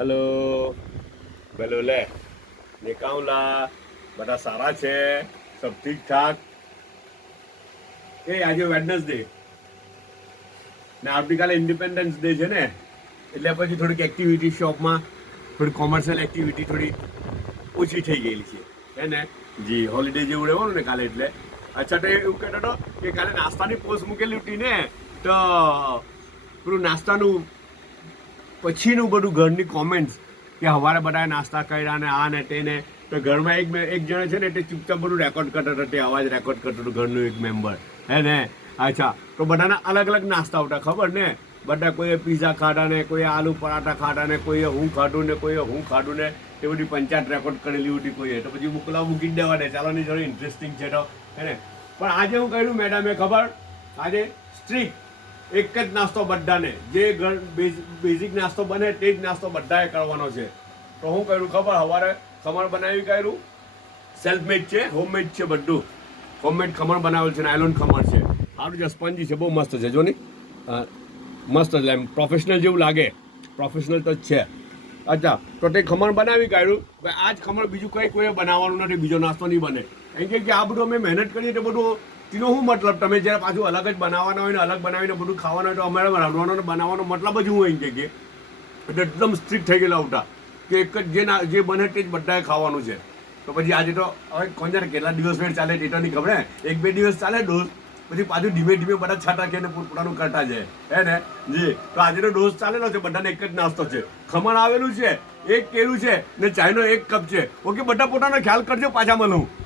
hello बोलो ले निकाउला બધા સારા છે सब ठीक ठाक એ આજે વેડનસડે ને આવતીકાલે ઇન્ડિપેન્ડન્સ ડે છે ને એટલે પછી થોડીક એક્ટિવિટી શોપમાં થોડી કોમર્શિયલ એક્ટિવિટી થોડી ઓછી થઈ ગયેલી છે હે ને જી હોલિડે જેવું રહેવાનું ને કાલે એટલે અચ્છા તો એવું કહેતો હતો કે કાલે નાસ્તાની પોસ્ટ મૂકેલી હતી ને તો પેલું નાસ્તાનું પછીનું બધું ઘરની કોમેન્ટ્સ કે સવારે બધાએ નાસ્તા કર્યા ને આ ને તે ને તો ઘરમાં એક જણે છે ને તે ચૂપચાપ બધું રેકોર્ડ કરતો હતો તે અવાજ રેકોર્ડ કરતો હતો ઘરનું એક મેમ્બર હે ને અચ્છા તો બધાના અલગ અલગ નાસ્તા હતા ખબર ને બધા કોઈએ પીઝા ખાધા ને કોઈએ આલુ પરાઠા ખાધા ને કોઈએ હું ખાધું ને કોઈએ હું ખાધું ને એ બધી પંચાયત રેકોર્ડ કરેલી હતી કોઈએ તો પછી મૂકી જ દેવા દે ચાલો ની થોડી ઇન્ટરેસ્ટિંગ છે તો હે ને પણ આજે હું કહ્યું મેડમે ખબર આજે સ્ટ્રીક એક જ નાસ્તો બધાને જે ઘર બેઝિક નાસ્તો બને તે જ નાસ્તો બધાએ કરવાનો છે તો હું કર્યું ખબર સવારે ખમણ બનાવી કર્યું સેલ્ફ મેડ છે હોમમેડ છે બધું હોમમેડ ખમણ બનાવેલ છે નાયલોન ખમણ છે સારું છે સ્પંજી છે બહુ મસ્ત છે જો ને મસ્ત છે એમ પ્રોફેશનલ જેવું લાગે પ્રોફેશનલ તો જ છે અચ્છા તો તે ખમણ બનાવી કાઢ્યું આ જ ખમણ બીજું કંઈ કોઈ બનાવવાનું નથી બીજો નાસ્તો નહીં બને એમ કે આ બધું અમે મહેનત કરીએ તો બધું તેનો શું મતલબ તમે જ્યારે પાછું અલગ જ બનાવવાના હોય ને અલગ બનાવીને બધું ખાવાનું હોય તો અમારે રાંધવાનો બનાવવાનો મતલબ જ હું એમ કે એટલે એકદમ સ્ટ્રિક્ટ થઈ ગયેલા હતા કે એક જ જે બને તે જ બધાએ ખાવાનું છે તો પછી આજે તો હવે કોણ જાણે કેટલા દિવસ વેટ ચાલે તે તો નહીં ખબર એક બે દિવસ ચાલે ડોઝ પછી પાછું ધીમે ધીમે બધા છાંટા કે પોતાનું કરતા જાય હે ને જી તો આજે તો ડોઝ ચાલેલો છે બધાને એક જ નાસ્તો છે ખમણ આવેલું છે એક કેળું છે ને ચાયનો એક કપ છે ઓકે બધા પોતાનો ખ્યાલ કરજો પાછા મળું